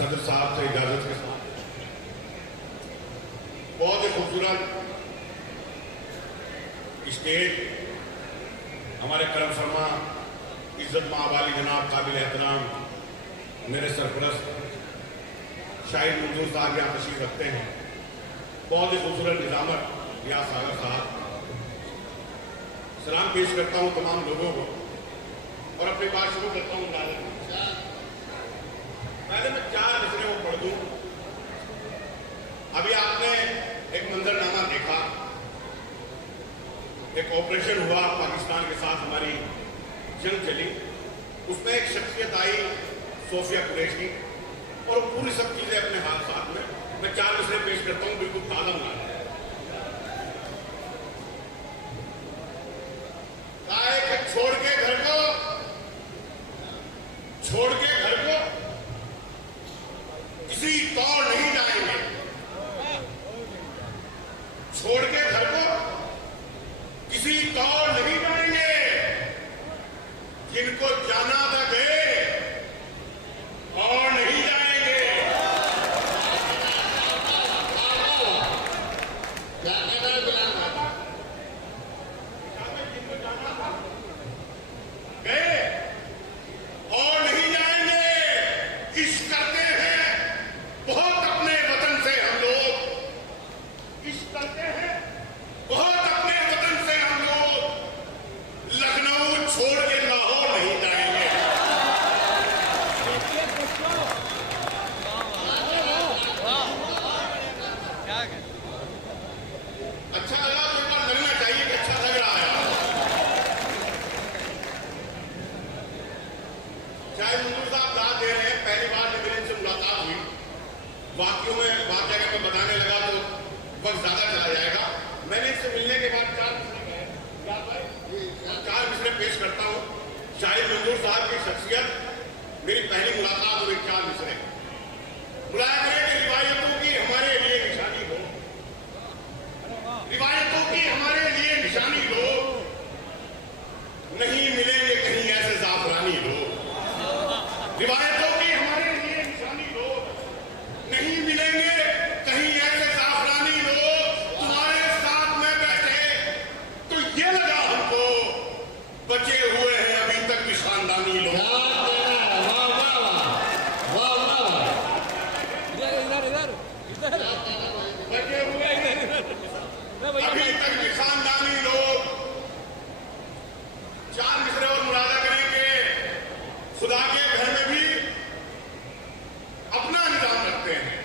सदर साहब से इजाजत के साथ बहुत ही खूबसूरत स्टेज हमारे करम फरमा इज्जत मावाली जनाब काबिल एहतराम मेरे सरपरस्त शाहिद मंजूर साहब यहाँ तशरीफ रखते हैं। बहुत ही खूबसूरत निजामत या सागर साहब, सलाम पेश करता हूँ तमाम लोगों को और अपनी बात शुरू करता हूँ। पहले मैं 4 मिसरे को पढ़ दूं। अभी आपने एक मंजरनामा देखा, एक ऑपरेशन हुआ पाकिस्तान के साथ हमारी जंग चली, उसमें एक शख्सियत आई सोफिया कुरैशी और पूरी सब चीजें अपने हाथ साथ में मैं 4 मिसरे पेश करता हूं, बिल्कुल ताज़ा बना छोड़ के घर को किसी तौर नहीं जाएंगे, छोड़ के घर को किसी तौर नहीं जाएंगे, जिनको जाना था गए और नहीं जाएंगे। जिनको जाना था गए और नहीं जाएंगे। इश्क करते हैं बहुत अपने वतन से हम लोग, इश्क करते हैं बहुत अपने वतन से हम लोग, लखनऊ छोड़ के लाहौर नहीं जाएंगे। अच्छा लगा तो एक बार लगना चाहिए कि अच्छा लग रहा है। चाहे मंजूर साहब दाद दे रहे हैं, पहली बार जब मेरी इनसे मुलाकात हुई, वाक्यों में वाक्य अगर मैं बताने लगा तो वक्त ज्यादा चला जाएगा। मैंने इससे मिलने के बाद 4 मिसरे पेश करता हूं। शाहिद मंजूर साहब की शख्सियत, मेरी पहली मुलाकात हुई 4 मिसरे। बुलाया करें कि रिवायतों की हमारे लिए निशानी हो, रिवायतों की हमारे लिए निशानी हो, नहीं मिलेंगे कहीं ऐसे जाफरानी लोग। रिवायतों की हमारे लिए निशानी लोग, नहीं मिलेंगे कहीं ऐसे जाफरानी लोग। तुम्हारे साथ में बैठे तो ये लगा हमको बचे हुए हैं अभी तक भी खानदानी लोग। बचे हुए अभी तक भी खानदानी लोग। 4 मिसरे और मुरादा करेंगे। खुदा के घर में भी अपना निजाम रखते हैं।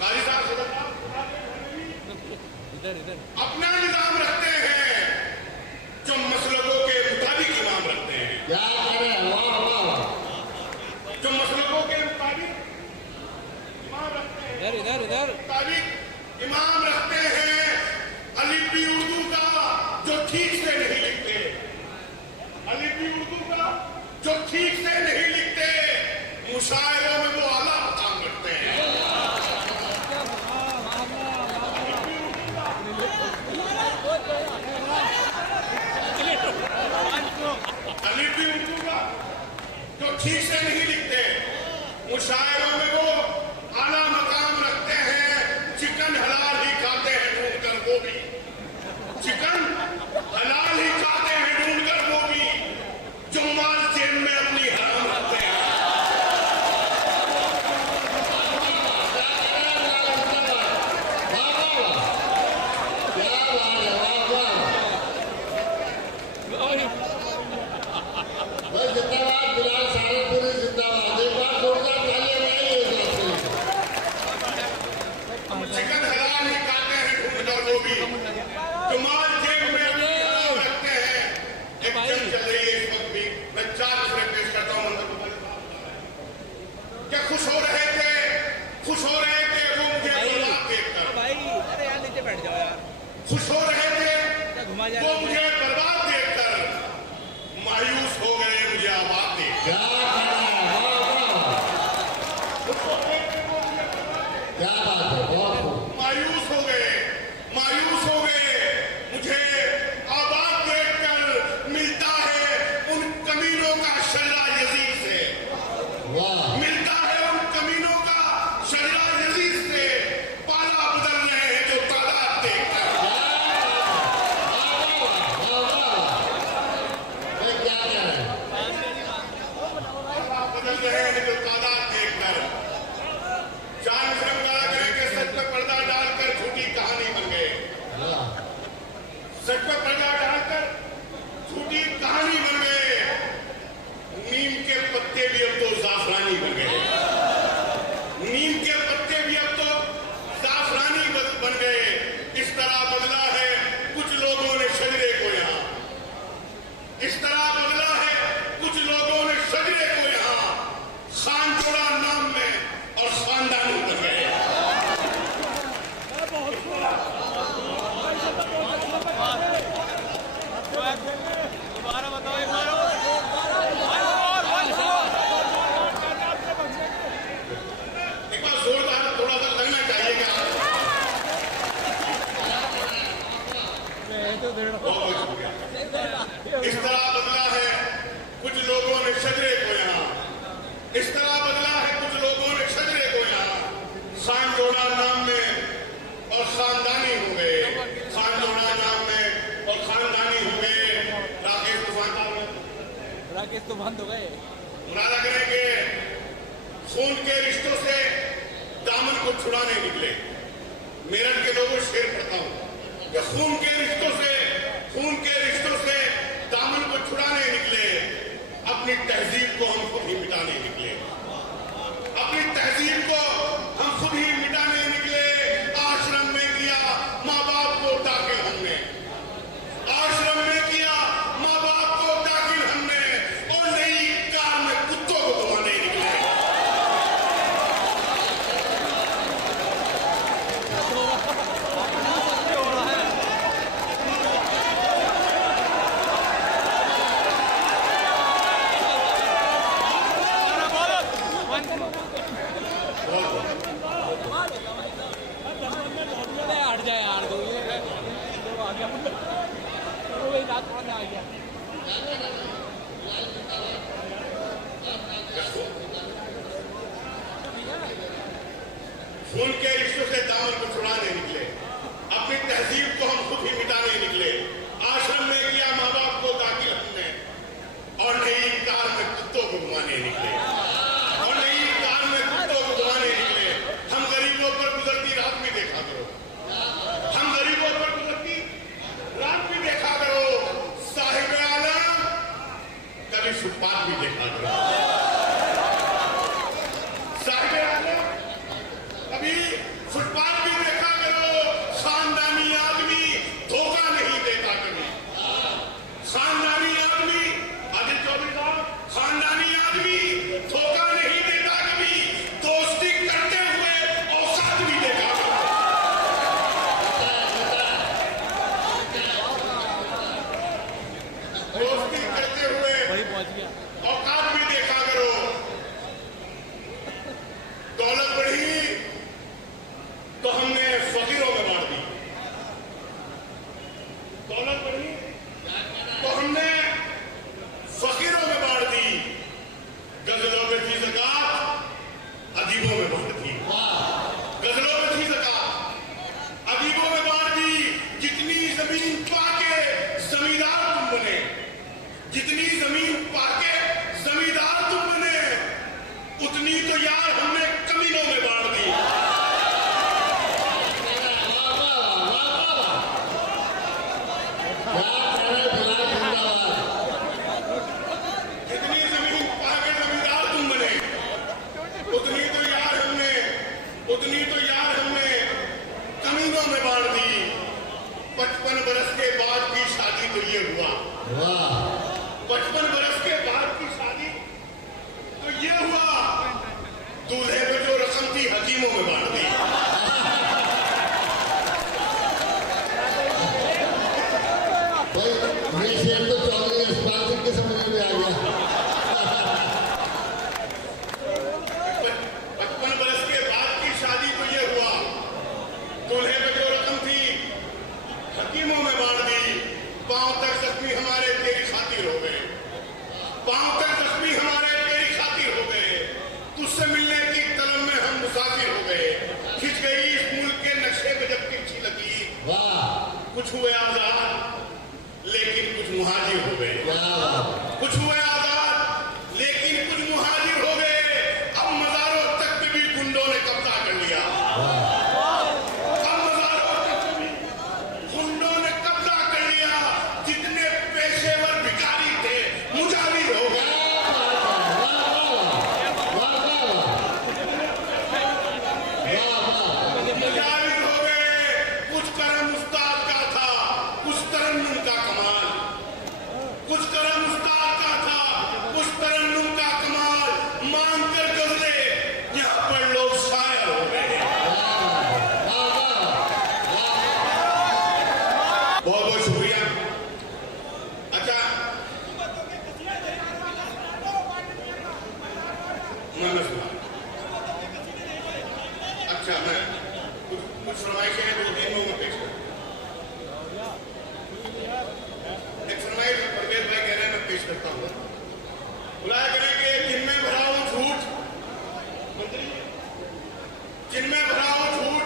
कारी साहब खुदा के घर में भी अपना निजाम रखते हैं, जो मसलकों के मुताबिक इमाम रखते हैं। जो मसलकों के मुताबिक इमाम रखते हैं, मुताबिक इमाम रखते हैं। अलिफी उर्दू का जो ठीक से नहीं लिखते, अलिफी उर्दू का जो ठीक से नहीं लिखते, मुशायरों में वो आला मकाम रखते हैं। अलिफी उर्दू का जो ठीक से नहीं लिखते, मुशायरों में वो आला मकाम रखते हैं। चिकन हलाल ही खाते हैं ढूंढ कर वो भी, चिकन हलाल ही खाते हैं ढूंढ कर वो भी, जो माल जेब में अपनी हराम रखते हैं। जिंदाबाद बिलाल सारनपुरी जिंदाबाद। एक बार जोरदार तालियां बजाइए। चिकन हलाल ही खाते हैं ढूंढ कर वो भी, जो माल जेब में अपनी हराम रखते हैं। एक जंग चल रही है इस वक्त भी। मैं 4 मिसरे पेश करता हूं। क्या खुश हो रहे थे वो मुझे बर्बाद देखकर, खुश हो रहे थे वो मुझे बर्बाद देखकर, मायूस हो गए मुझे आबाद देखकर। क्या बात है, बहुत मायूस हो गए मुझे आबाद देखकर। मिलता है उन कमीनों का शल्ला यजीद से, वाह। मिलता सांचोड़ा नाम में और खानदानी बन गए। दोबारा बताओ एक बार जोरदार थोड़ा सा लगना चाहिएगा। इस तरह बदला है कुछ लोगों ने शजरे को यहाँ, इस तरह बदला है कुछ लोगों ने शजरे को यहाँ। सांचोड़ा नाम में और खानदानी हो गए, सांचोड़ा नाम में और खानदानी हो गए। राकेश तो बंद हो गए। मुरादा करेंगे खून के रिश्तों से दामन को छुड़ाने निकले। मेरठ के लोगों शेर पढ़ता हूं कि खून के रिश्तों से दामन को छुड़ाने निकले। अपनी तहजीब को हम खुद ही मिटाने निकले, अपनी तहजीब को हम खुद ही मिटाने निकले। आश्रम में किया माँ बाप को दाखिल हमने, आश्रम में किया माँ बाप को दाखिल हमने, और नई कार में कुत्तों को धोने निकले। हट जाए यार, दो आ गया आ गया। खून के रिश्तों से दामन को छुड़ाने निकले, अपनी तहजीब को हम खुद ही मिटाने निकले। आश्रम में किया माँ बाप को दाखिल हमने, और नई कार में कुत्तों को घुमाने निकले, और नई कार में कुत्तों को घुमाने निकले। हम गरीबों पर गुजरती रात भी देखा करो, हम गरीबों पर गुजरती रात भी देखा करो। साहिब आलम कभी फुटपाथ भी देखा करो, साहिब आलम कभी फुटपाथ भी देखा करो। खानदानी आदमी धोखा नहीं देता कभी, खानदानी आदमी आदित्य चौधरी साहब, खानदानी आदमी धोखा नहीं देता कभी। दोस्ती करते हुए औकात भी देखा करो, दोस्ती करते हुए वही पहुंच गया। औकात भी देखा करो। दौलत बढ़ी तो हमने फकीरों में बांट दी, दौलत बढ़ी तो हमने फकीरों में बांट दी। गजलों में थी ज़कात, अदीबों में बांट दी। गजलों में थी ज़कात, अदीबों में बांट दी। जितनी जमीन पाके जमींदार तुम बने, जितनी जमीन पाके जमींदार तुम बने, उतनी तो यार हमने कमीनों में बांट दी। जितनी जमीन पाके जमींदार तुम बने, उतनी तो यार हमने कमीनों में बांट दी। 55 बरस के बाद की शादी तो ये हुआ, 55 बरस के बाद की शादी तो ये हुआ। दूल्हे में जो रस्म थी हकीमों में बांट दी। भाई ये शेर तो चौधरी यशपाल सिंह के समझ में आ गया। 55 बरस के बाद की शादी तो ये हुआ। दूल्हे में जो रकम थी हकीमों में बांट दी। पांव तक जख्मी हमारे तेरी खातिर हो गए, पांव तक जख्मी हमारे तेरी खातिर हो गए। तुझसे मिलने की तलब में हम मुसाफिर हो गए। खिंच गई इस मुल्क के नक्शे पे जब तिरछी लगी। कुछ हुए आजाद लेकिन कुछ मुहाजिर हो गए, कुछ हुए आजाद लेकिन कुछ मुहाजिर हो गए। अब मजारों तक पे भी गुंडों ने कब्जा कर लिया, अब मजारों तक पे भी गुंडों ने कब्जा कर लिया। जितने पेशेवर भिखारी थे मुजाहिर हो गए, मुजाहिर हो गए। कुछ करम उस्ताद का था, कुछ तरन्नुम का कमाल, कुछ करम उस्ताद का था, मैं सुना। अच्छा, मैं कुछ फरमाइशें हैं 2-3 लोगों में पेश करूं। एक फरमाइश परवेज भाई कह रहे हैं, मैं पेश करता हूँ। बुलाया करेंगे जिनमें भरा हो झूठ, मंत्री जिनमें भरा हो झूठ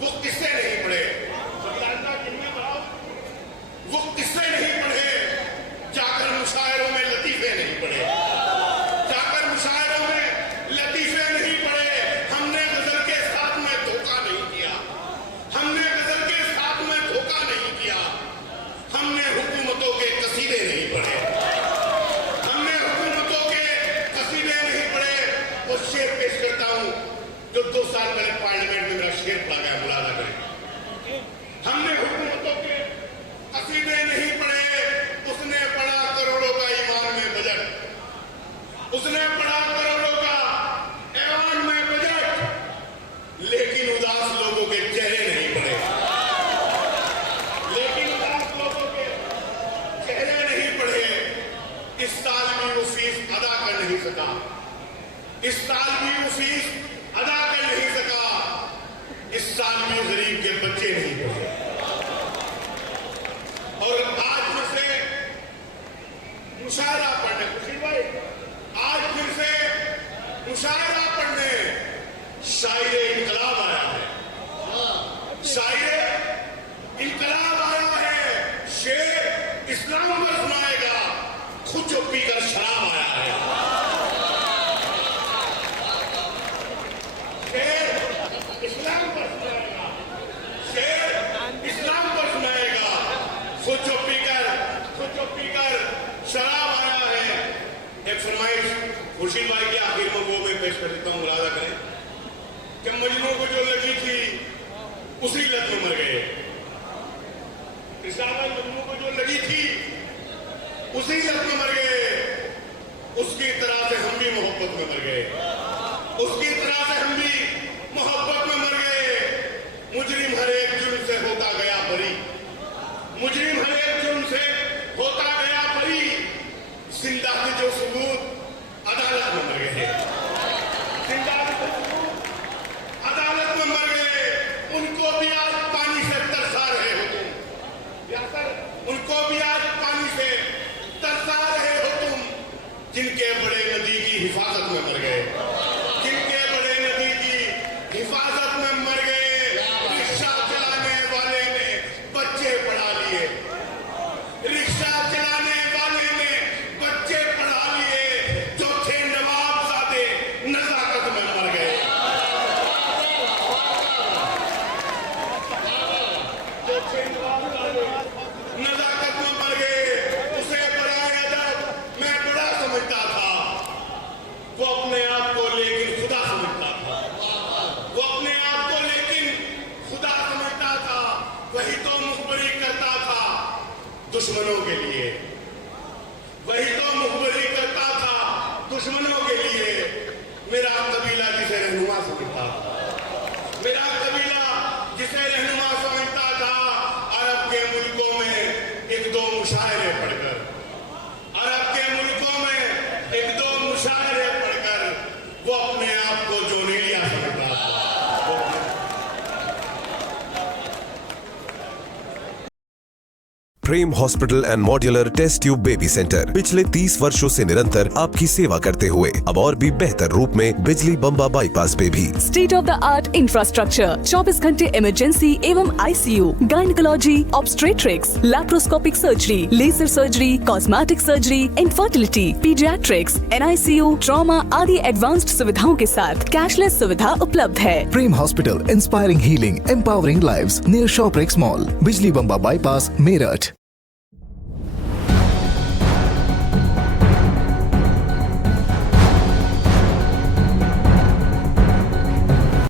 वो किससे नहीं पढ़े? जिनमें भरा हो वो किससे नहीं पढ़े? जाकर मुशायरों में लतीफे नहीं पढ़े, जाकर मुशायरों में लतीफे नहीं पढ़े। हमने गजल के साथ में धोखा नहीं किया, हमने गजल के साथ में धोखा नहीं किया। हमने हुकूमतों के कसीदे नहीं पढ़े, हमने हुकूमतों के कसीदे नहीं पढ़े। वो शेर पेश करता हूं जो 2 साल पहले पार्लियामेंट में मेरा शेर पढ़ा गया, मुलाजा करें। हमने हुकूमतों के कसीदे नहीं पढ़े। उसने पढ़ा करोड़ों का ईमान में बजट, उसने पढ़ा करोड़ों का ऐवान में बजट, लेकिन उदास लोगों के चेहरे नहीं पढ़े, लेकिन उदास लोगों के चेहरे नहीं पढ़े। इस साल भी वो फीस अदा कर नहीं सका, इस साल भी वो फीस अदा कर नहीं सका। इस साल भी गरीब के बच्चे नहीं पढ़े। और आज फिर से मुशायरा पढ़ने, खुशी भाई आज फिर से मुशायरा पढ़ने शायरे इनकलाब आया है, शायरे इनकलाब आया है। शेर इस्लाम पर सुनाएगा, खुद जो पीकर शराब आया है। शेर इस्लाम पर सुनाएगा, शेर इस्लाम पर सुनाएगा, खुद जो पीकर शराब आया है। एक फरमाइश खुर्शीद भाई की आखिर में वो मैं पेश कर देता हूँ, मुलाजा करें कि मजनू को जो लगी थी उसी लत में मर गए। इस्लाम मजनू को जो लगी थी उसी लत में मर गए। उसकी तरह से हम भी मोहब्बत में मर गए, उसकी तरह से हम भी मोहब्बत में मर गए। मुजरिम हर एक जुर्म से होता गया बरी, मुजरिम हर एक जुर्म से होता गया बरी। जिंदा के जो सबूत अदालत में मर गए, जिंदा के जो सबूत अदालत में मर गए। उनको भी आज पानी से तरसा रहे हो तुम, या सर उनको भी आज पानी से तरसा रहे हो तुम। जिनके बड़े नदी की हिफाजत में मर गए, जिनके बड़े नदी की हिफाजत में मर गए। रिक्शा चलाने वाले ने बच्चे पढ़ा लिए, रिक्शा चलाने वाले ने बच्चे पढ़ा लिए। जो थे नवाबजादे नजाकत में मर गए, जो थे नवाबजादे नजाकत में मर गए। उसे बड़ा अदब मैं बड़ा समझता था, वो अपने आप को लेकिन खुदा समझता था, वो अपने आप को लेकिन खुदा समझता था। वही तो मुखबरी करता था दुश्मनों के लिए, वही तो मुखबरी करता था दुश्मनों के लिए। मेरा कबीला जिसे रहनुमा समझता था, मेरा कबीला जिसे रहनुमा समझता था। अरब के मुल्कों में 1-2 मुशायरे पढ़कर, अरब के मुल्कों में 1-2 मुशायरे पढ़कर वो अपने आप को जोनेलिया समझता था। Prem hospital and modular test tube baby centre पिछले 30 वर्षों से निरंतर आपकी सेवा करते हुए अब और भी बेहतर रूप में बिजली बम्बा बाईपास पे भी state of the art infrastructure, 24 घंटे इमरजेंसी एवं ICU, gynaecology, obstetrics, laparoscopic surgery, laser surgery, cosmetic surgery, infertility, paediatrics, NICU, trauma आदि एडवांस्ड सुविधाओं के साथ कैशलेस सुविधा उपलब्ध है। Prem hospital, inspiring healing, empowering lives, near Shoprex mall, Bijli Bamba bypass, Meerut.